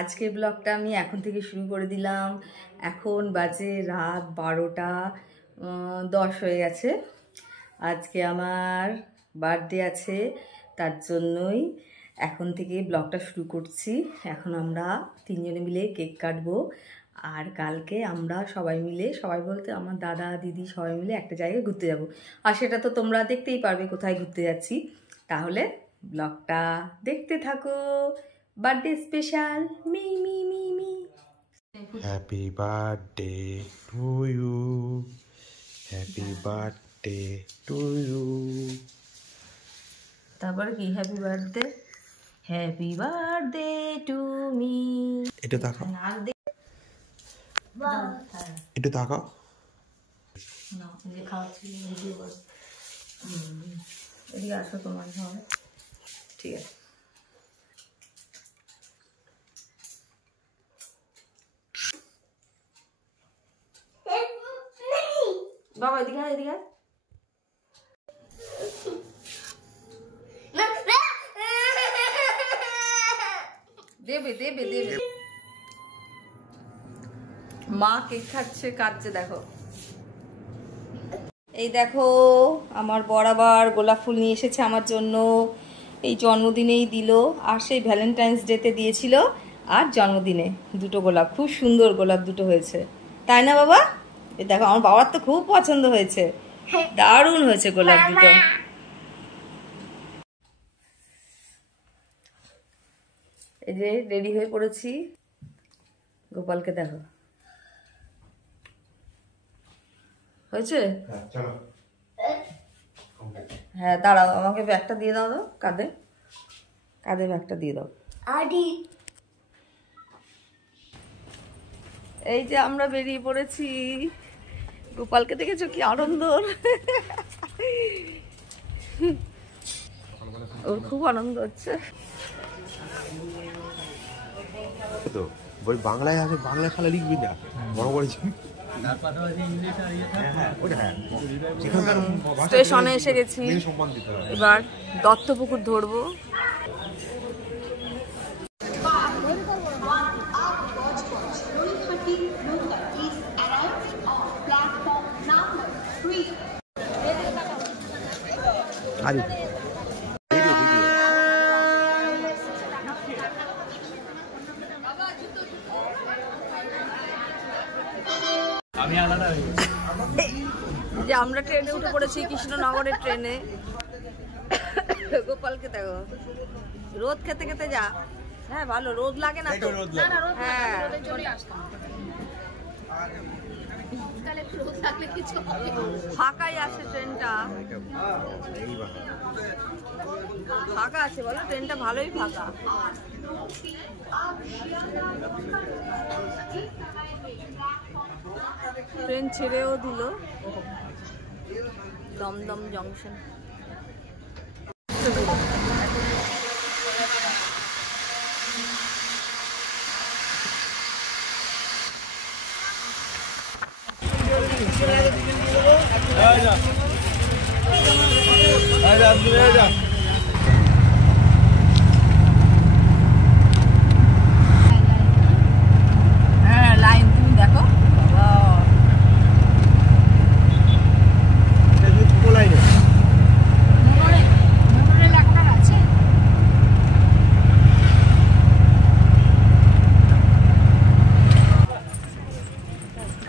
আজকের ব্লগটা আমি এখন থেকে শুরু করে দিলাম। এখন বাজে রাত 12টা 10 হয়ে গেছে। আজকে আমার বার্থডে আছে, তার জন্যই এখন থেকে ব্লগটা শুরু করছি। এখন আমরা তিনজনে মিলে কেক কাটবো, আর কালকে আমরা সবাই মিলে, সবাই বলতে আমার দাদা দিদি সবাই মিলে একটা জায়গায় ঘুরতে যাব। আর সেটা তো তোমরা দেখতেই পারবে কোথায় ঘুরতে যাচ্ছি। তাহলে ব্লগটা দেখতে থাকো। Birthday special me me me me. Happy birthday to you, happy birthday to you. তারপরে কি happy birthday, happy birthday to me. এটা তাকাও, এটা তাকাও। না, এই খাওয়াচ্ছি ভিডিও কর। এদিকে আসো তোমার হবে, ঠিক আছে। বাবা এদিকে এদিকে দেবে দেবে দেবে। মা কেক খাচ্ছে, কাটছে, দেখো। এই দেখো আমার বর আবার গোলাপ ফুল নিয়ে এসেছে আমার জন্য। এই জন্মদিনেই দিল, আর সেই ভ্যালেন্টাইন্স ডেতে দিয়েছিল, আর জন্মদিনে দুটো গোলাপ, খুব সুন্দর গোলাপ দুটো হয়েছে, তাই না বাবা? এই দেখো আমার বাবার তো খুব পছন্দ হয়েছে, দারুণ হয়েছে গোলাপ দুটো। এই যে রেডি হয়ে পড়েছি, গোপালকে দেখো হয়েছে। হ্যাঁ দাঁড়াও, আমাকে ব্যাগটা দিয়ে দাও, তো কাঁধে কাঁধে ব্যাগটা দিয়ে দাও। এই যে আমরা বেরিয়ে পড়েছি, গোপালকে দেখেছো কি আনন্দ, ওর খুব আনন্দ হচ্ছে। তো বই বাংলায় আছে, বাংলায় খালা লিখবি না, বড় করেছি। স্টেশনে এসে গেছি, এবার দত্তপুকুর ধরবো। যে আমরা ট্রেনে উঠে পড়েছি, কৃষ্ণনগরের ট্রেনে। গোপালকে দেখো, রোদ খেতে খেতে যা। হ্যাঁ ভালো রোদ লাগে না তো। হ্যাঁ ফাঁকাই আছে ট্রেনটা, ফাঁকা আছে বলো, ট্রেনটা ভালোই ফাঁকা। ট্রেন ছেড়েও দিল দমদম জংশন। হ্যাঁ লাইন তুমি দেখো,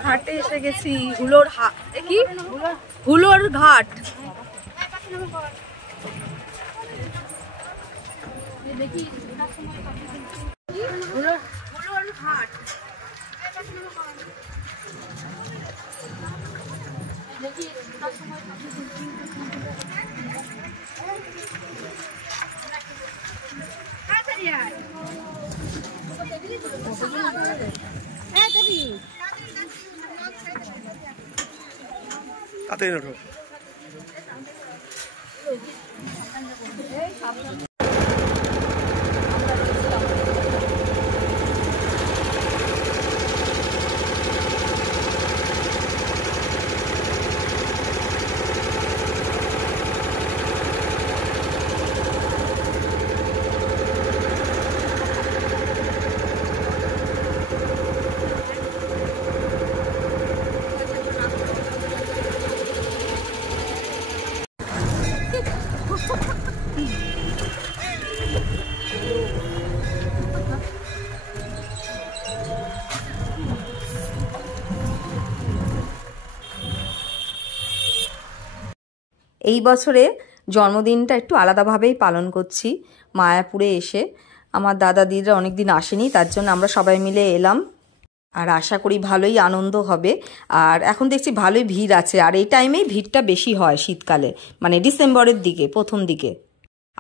ঘাটে এসে গেছি, হুলোর কি হুলোর ঘাট। হুলোর ঘাট। তাড়াতাড়ি ওঠো। এই বছরে জন্মদিনটা একটু আলাদাভাবেই পালন করছি। মায়াপুরে এসে আমার দাদা দিদিরা অনেক দিন আসেনি, তার জন্য আমরা সবাই মিলে এলাম। আর আশা করি ভালোই আনন্দ হবে। আর এখন দেখছি ভালোই ভিড় আছে, আর এই টাইমেই ভিড়টা বেশি হয় শীতকালে, মানে ডিসেম্বরের দিকে, প্রথম দিকে।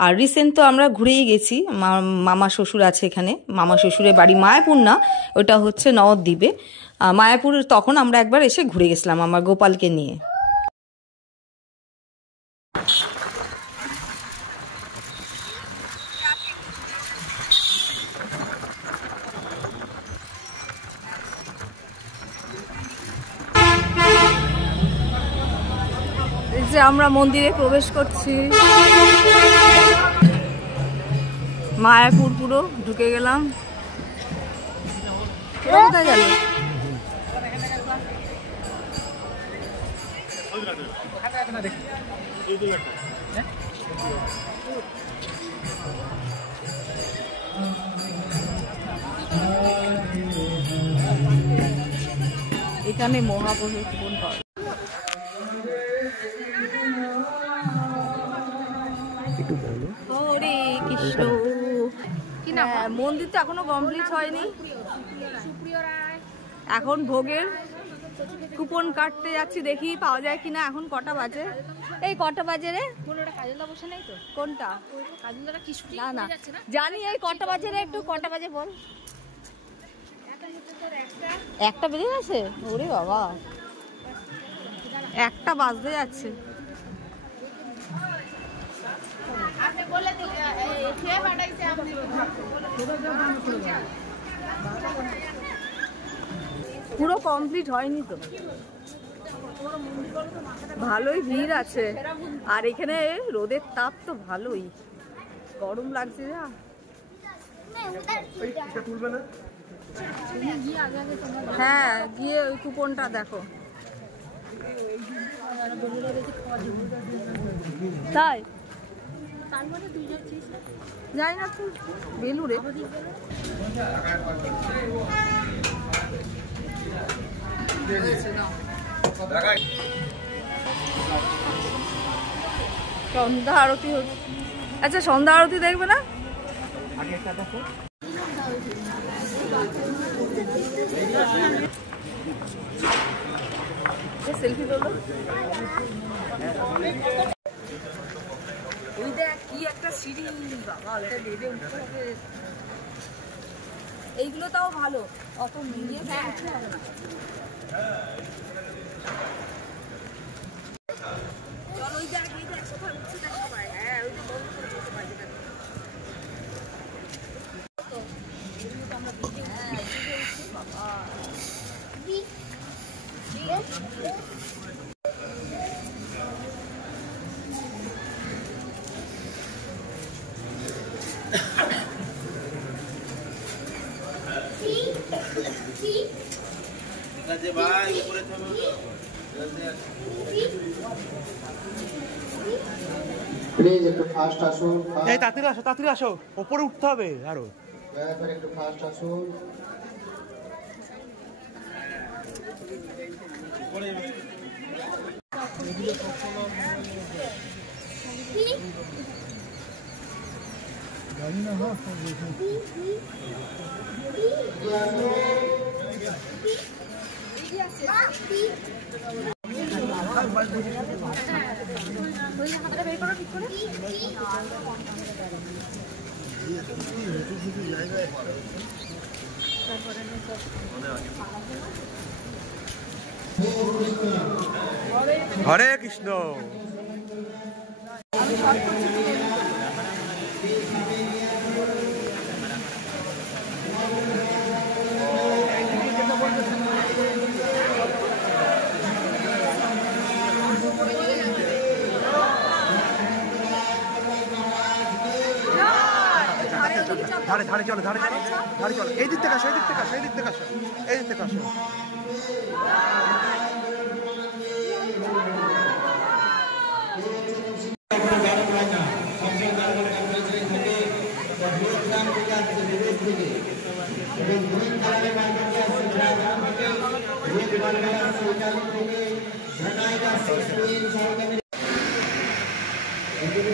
আর রিসেন্ট তো আমরা ঘুরেই গেছি, মামা শ্বশুর আছে এখানে। মামা শ্বশুরের বাড়ি মায়াপুর না, ওটা হচ্ছে নবদ্বীপে। মায়াপুর তখন আমরা একবার এসে ঘুরে গেছিলাম আমার গোপালকে নিয়ে। এই যে আমরা মন্দিরে প্রবেশ করছি, মায়াপুর পুরো ঢুকে গেলাম। কোথায় গেল? এখানে মহাপ্রভু কুপন পাওয়া। হরে কৃষ্ণ। মন্দির তো এখনো কমপ্লিট হয়নি, এখন ভোগের কুপন কাটতে যাচ্ছি, দেখি পাওয়া যায় কিনা। এখন কটা বাজে? এই কটা বাজে রে? কোনটা? না না জানি, এই কটা বাজে রে? একটু কটা বাজে বল। একটা বেজে গেছে? ওরে বাবা, একটা বাজতে যাচ্ছে। পুরো কমপ্লিট হয়নি তো, ভালোই ভিড় আছে। আর এখানে রোদের তাপ তো ভালোই, গরম লাগছে যা। হ্যাঁ, গিয়ে ওই কুপনটা দেখো। তাই যাই না তুই বেলুরে। সন্ধ্যা আরতি হচ্ছে। আচ্ছা, সন্ধ্যা আরতি দেখবে না? সেলফি তোলো। ওই দেখ কি একটা সিঁড়ি, বাবা এটা দেবে উঠতে হবে। এইগুলো তাও ভালো, অত মিলিয়ে উঠতে হবে না। চল ওই দেখ, এই দেখ কোথায় উঠছে দেখতে পাই। হ্যাঁ, ওই যে বন্ধ করে বসে পাই যেটা। আমরা দিকে উঠছি বাবা। প্লিজ একটু ফাস্ট আসুন। এই তাড়াতাড়ি আসো, ওপরে উঠতে হবে আরো। দয়া করে একটু ফাস্ট আসুন। হরে কৃষ্ণ। ধারে চলো, ধারে চলো। এই দিক থেকে আসো, এই দিক থেকে আসো।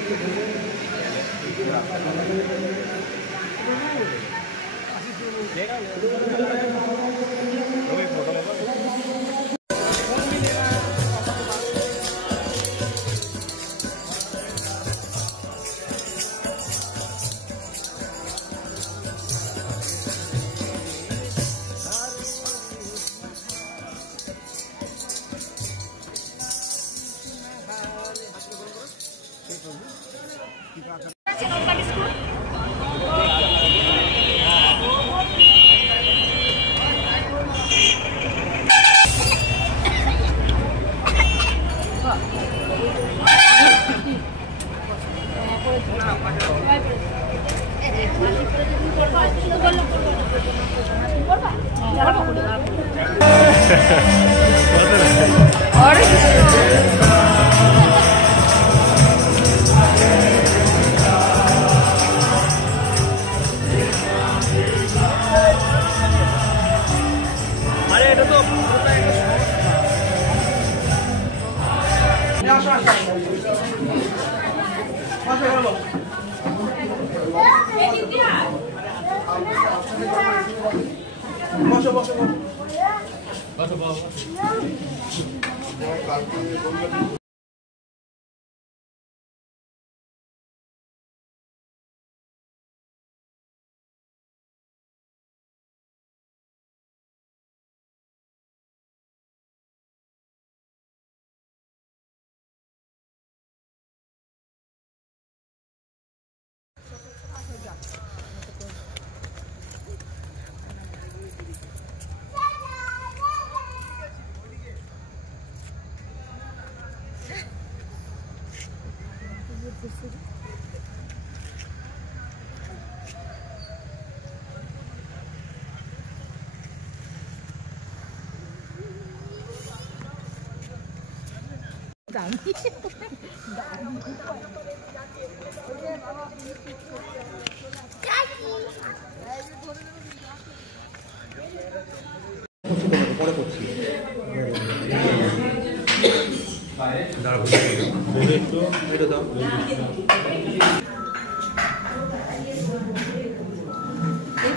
এই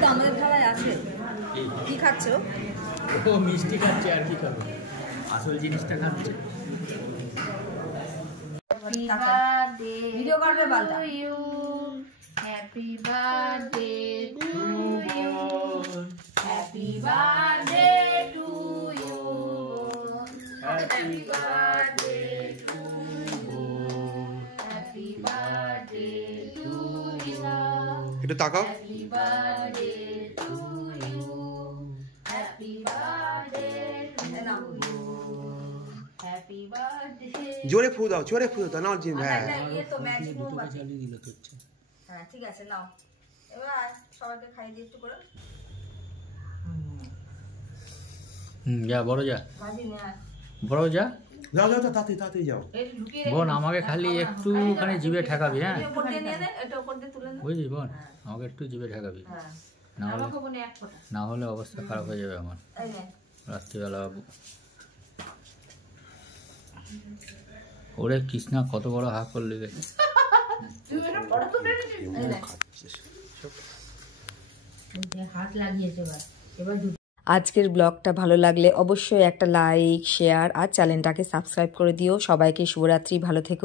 তো আমাদের থালায় আছে। কি খাচ্ছো? ও মিষ্টি খাচ্ছে আর কি খাবে, আসল জিনিসটা খাচ্ছে। ভিডিও করবে বালটা। Happy birthday to you. Happy birthday to you. Happy birthday to you. Happy birthday to you. একটু তাকাও। Happy birthday to you. Happy birthday to you. Happy birthday. জোরে ফু দাও, জোরে ফু দাও, নাও জিম। হ্যাঁ ये तो मैजिक मोमबाती। চালিয়ে দিল তো হচ্ছে। হ্যাঁ ঠিক আছে নাও। এবার সবাইকে খাইয়ে দিয়ে একটু করে। যা বড় যা, ভাজি নে। বড় যা। যাও যাও তাড়াতাড়ি তাড়াতাড়ি যাও। এই ঢুকিয়ে বোন আমাকে খালি একটুখানি জিভে ঠেকাবি, হ্যাঁ উপর দিয়ে নিয়ে দে, এটা উপর দিয়ে তুলে নে। বুঝলি বোন, আমাকে একটু জিভে ঠেকাবি, হ্যাঁ না হলে আমাকে বনে এক ফোঁটা। না হলে অবস্থা খারাপ হয়ে যাবে আমার এই নে। রাত্রিবেলা। বাবু ওরে কৃষ্ণা কত বড় হা করলি রে। তুমি এটা ফটো তুলে নিবি? এই নে। হাত লাগিয়েছে এবার আজকের ব্লগটা ভালো লাগলে অবশ্যই একটা লাইক, শেয়ার আর চ্যানেলটাকে সাবস্ক্রাইব করে দিও। সবাইকে শুভরাত্রি, ভালো থেকো।